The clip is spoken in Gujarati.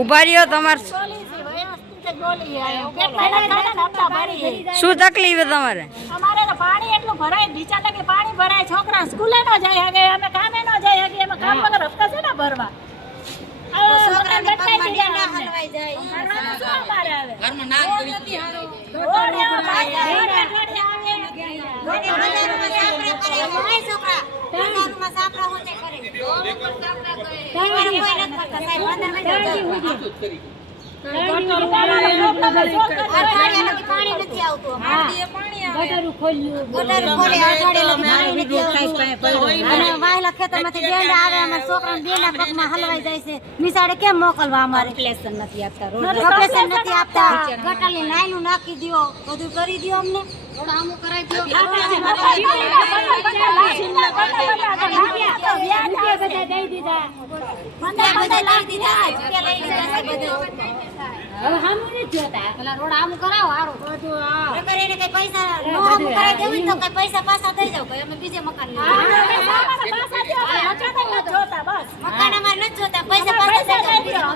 ઉભા રહ્યો તમારે શું તકલીફ છે તમારે? અમારે તો પાણી એટલું ભરાય, નીચા તકે પાણી ભરાય, છોકરા સ્કૂલે ન જાય હવે, અમે કામે ન જાય હવે, અમે કામ વગર હપ્તા છે ને ભરવા. છોકરાને પગમાં ડંડા હલવાઈ જાય. ઘરમાં નાક દોઈ ગયા. રોડ એવો ભાઈ આવે. છોકરા બજારમાં સાપરા હોતે કરે. કોઈ નથી કરતા સાહેબ, અંદર પાણી નથી આવતું. ગટર ખોલ્યું, ગટર ખોલે, અઠવાડિયે વાયલા ખેતરમાંથી ગેંડા આવે, અમારા છોકરાને ગેંડા પગમાં હલવાઈ જાય છે. નિશાળે કેમ મોકલવા? અમારે પ્લેસન નથી આપતા, ગટરની લાઈનું નાખી દો, બધું કરી દો, અમને આમું કરાવી દો. હવે હામું નથી જોતા, પેલા રોડ આમું કરાવો હારું. અગર એને કઈ પૈસા નો આમું કરાવી દેવું તો કઈ પૈસા પાછા થઈ જાવ, કઈ અમે બીજે મકાન લઈએ. મકાન અમારે નથી જોતા, પૈસા પાછા થઈ જાવ.